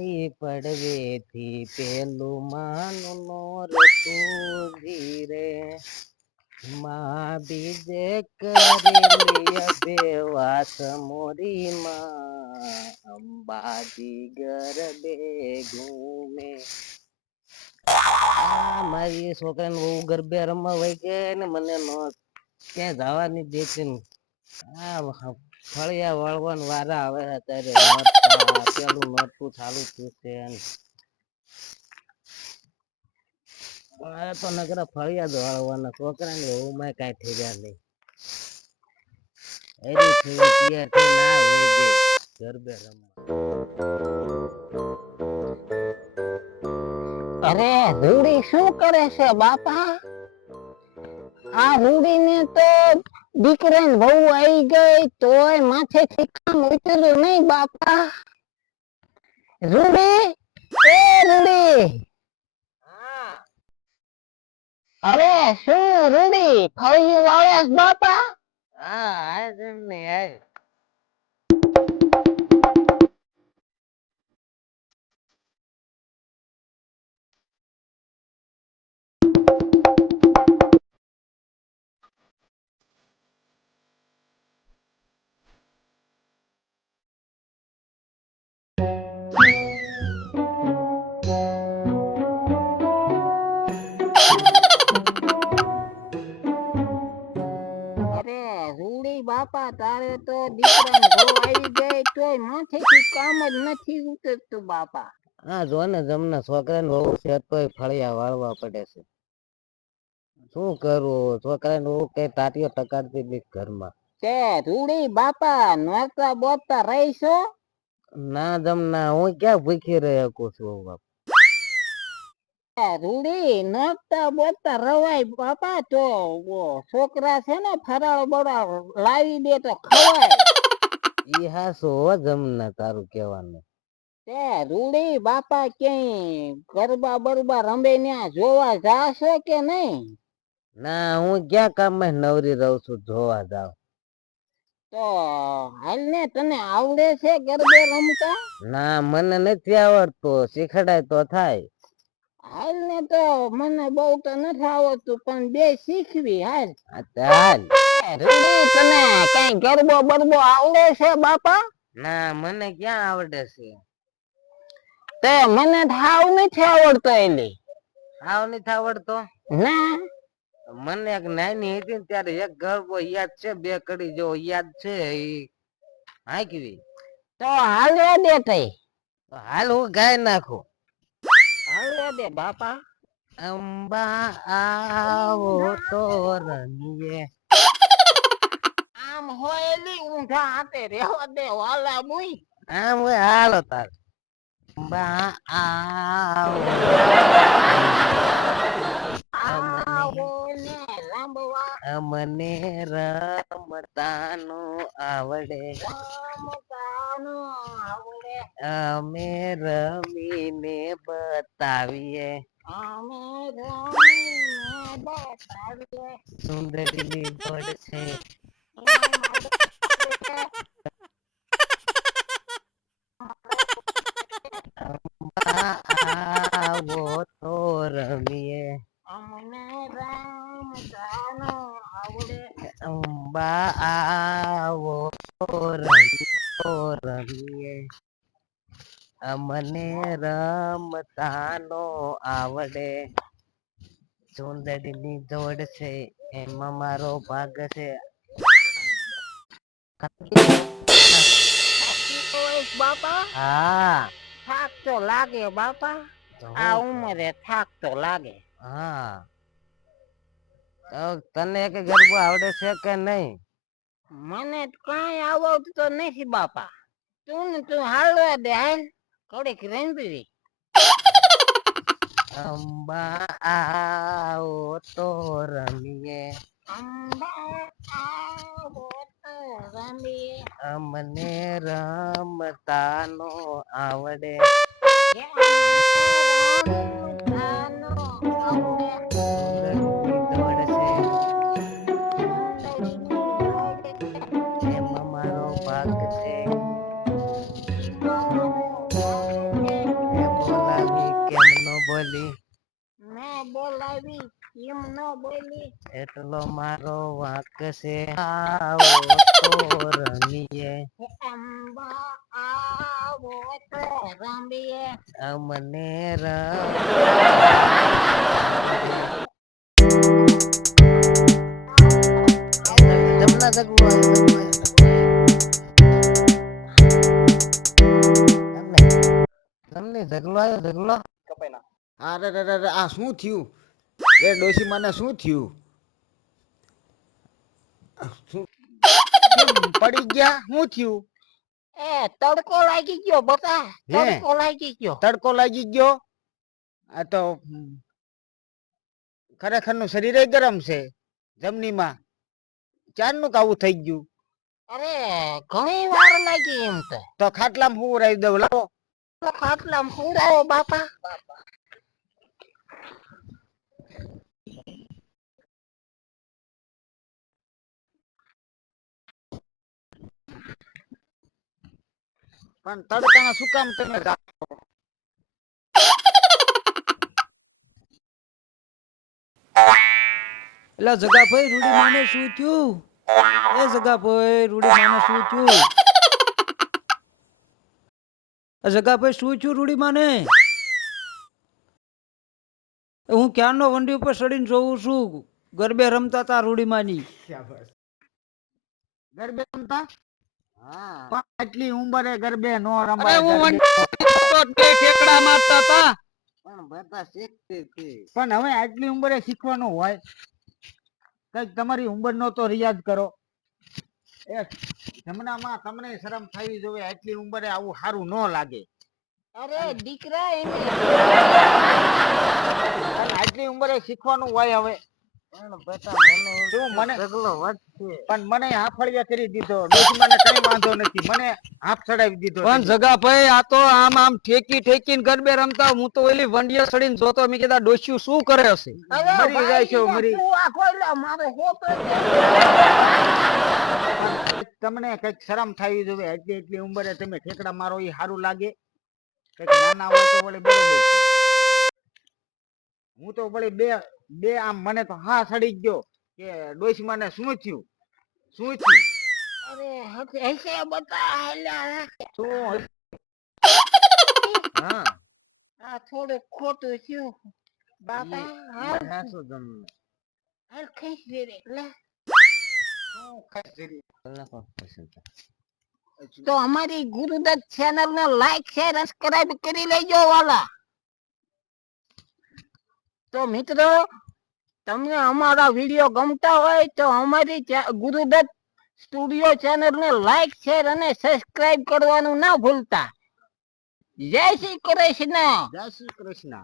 પાડી પડવેથી પેલું માનું નોર તુજી રે માં બીજે કરેલી બે વાત મોરી માં અંબાજી ગરબે ઘૂમે. મારી છોકરાને બહુ ગરબે રમવા વહી ગયા ને મને ક્યાંય જવાની દેતી ને ફળિયા વળવાનું વારા આવે અત્યારે પેલું નોરતું ચાલુ થયું છે. મારે તો નગર ફળિયા જ વાળવાના છોકરાને બહુ માં કઈ ઠેર્યા નહીં. ગરબે રમવા. અરે રૂડી શું કરે છે બાપા? આ રૂડી ને તો દીકરા ને બહુ આવી ગઈ તોય માથે થી કામ ઉતર્યું નહીં બાપા. રૂડી, એ રૂડી. અરે શું રૂડી ફળિયું વાળ્યા બાપા? હા આજ ને આય. રૂડી બાપા તારે તો દીકરાને બહુ આવી ગઈ તોય માથેથી કામ જ નથી ઉતરતું બાપા. હા જો ને જમના છોકરાને બહુ છે તોય ફળિયા વાળવા પડે છે. શું કરું છોકરાને બહુ કઈ તાટીઓ ટકાડતી નથી ઘરમાં. તે રૂડી બાપા નોરતા બોલતા રહીશો? ના જમના હું ક્યાં ભૂખી રહી શકું છું બાપ. રૂડી નોરતા બોલતા રવાય બાપા તો છોકરા છે ને ફરાળ બરાળ લાવી દે તો ખવાય. ઈ હાસુ હો જમના તારું કહેવાનું. તે રૂડી બાપા ક્યાંય ગરબા બરબા રમે ન્યા જોવા જાશો કે નહીં? ના હું ક્યાં કામમાં નવરી રહું છું જોવા જાવ. તો હાલ ને તને આવડે છે ગરબે રમતા? ના મને નથી આવડતું શીખડાય તો થાય. હાલ ને તો મને બહુ તો નથી આવડતું પણ બે શીખવી હાલ. હાલ. રૂડી તને કઈ ગરબો બરબો આવડે છે બાપા? ના મને ક્યાં આવડે છે. તે મને હાવ નથી આવડતો એલી. હાવ નથી આવડતો? ના. મને એક નાની હતી ને ત્યારે એક ગરબો યાદ છે બે કડી જેવો યાદ છે ઈ હાંકવી. તો હાલવા દે તઈ. હાલ હું ગાય નાખું. હાલવા દે બાપા. અંબા આવો તો રમીએ. આમ હોય એલી ઊંધા હાથે રેવા દે વાલા મુઈ. આમ હોય હાલો તાર. અંબા આવો અમને રમતાનો આવડે. અમે રમીને બતાવીએ. સુંદરી દોડ છે. આવો તો રમીએ. અમને રમતાનો આવડે. અંબા આવો તો રમીએ. અમને રમતાનો આવડે. સુંદરીની દોડ છે એમાં મારો ભાગ છે. બાપા હા થાક તો લાગે બાપા. આ ઉંમરે થાક તો લાગે. હા તો તને એક ગરબો આવડે છે કે નહીં? મને કઈ આવડતું તો નથી બાપા. તું હાલવા દે હાલ કડીક રંભવી. અંબા આવો તો રમીએ. અંબા આવો તો રમીએ. અમને રમતાનો આવડે. રમતાનો આવડે. દોડ છે એમાં મારો ભાગ છે. બોલી મેં બોલાવી એમ ન બોલી એટલો મારો વાંક છે આવો તો રમીએ અંબા આવો તો રમીએ અમને જમના તમને ઢગલો આવ્યો ઢગલો અરે રે રે રે, આ શું થયું? એ ડોશી મને શું થયું? શું કેમ પડી ગયા? શું થયું? એ તડકો લાગી ગયો બતા હે? તડકો લાગી ગયો તડકો લાગી ગયો? આ તો ખરેખર નું શરીર ગરમ છે જમનીમાં. ક્યારનું કાવું થઈ ગયું? અરે ઘણી વાર લાગી એમ તો ખાટલામાં હું રાઈ દઉં લાવો. તો ખાટલામાં હુંરાવો બાપા પણ તડકાના શું કામ તમે એલા જગાભાઈ રૂડી માને શું થયું? એ જગાભાઈ રૂડી માને શું થયું? જગાભાઈ શું થયું રૂડી માને? હું ક્યારનો વંડી ઉપર ચડીને જોઉં છું ગરબે રમતા તા રૂડી માની. ગરબે રમતા? હા પણ આટલી ઉંમરે ગરબે નો અરે રમાય. હું ગરબે. વંડી તો બે ઠેકડા મારતા તા. પણ બધા શીખતી હતી પણ હવે આટલી ઉંમરે શીખવાનું હોય કઈક તમારી ઉંમર નો તો રિયાઝ કરો. એ જમનામાં તમને શરમ થવી જોઈએ. આટલી ઉંમરે આવું સારું ન લાગે. અરે દીકરા એને અને આટલી ઉંમરે શીખવાનું હોય હવે. પણ બેટા મને શું મને ઢગલો વધશે પણ મને હાફળિયા કરી દીધો. ડોશીમાને કઈ વાંધો નથી. મને હાફ ચડાવી દીધો. પણ જગાભાઈ આ તો આમ આમ ઠેકી ઠેકીને ગરબે રમતા હું તો ઓલી વંડીએ ચડીને જોતો મેં કીધા ડોસ્યું શું કરે હશે? અરે મરી જાય છે, ભાઈ મરી. તું આ ખોઈલા મારે હોતો તમને કઈક શરમ થવી જોઈએ. એટલી એટલી ઉંમરે તમે ઠેકડા મારો એ સારું લાગે? કઈક નાના હોય તો વળી બરોબર છે. હું તો વળી બે બે આમ મને તો હા સડી ગયો કે ડોશીમાને શું થયું? શું થયું? અરે હશે બતા હાલ્યા શું? હા આ થોડું ખોટું થયું બાપા હાલ હાસુ તમને હાલ ખીસ દે રે લે શું ખાઈ જરી? તો અમારી ગુરુદત્ત ચેનલ ને લાઈક શેર સબસ્ક્રાઇબ કરી લેજો વાલા. તો મિત્રો તમને અમારા વિડીયો ગમતા હોય તો અમારી ગુરુદત્ત સ્ટુડિયો ચેનલ ને લાઈક શેર અને સબસ્ક્રાઇબ કરવાનું ના ભૂલતા. જય શ્રી કૃષ્ણ. જય શ્રી કૃષ્ણ.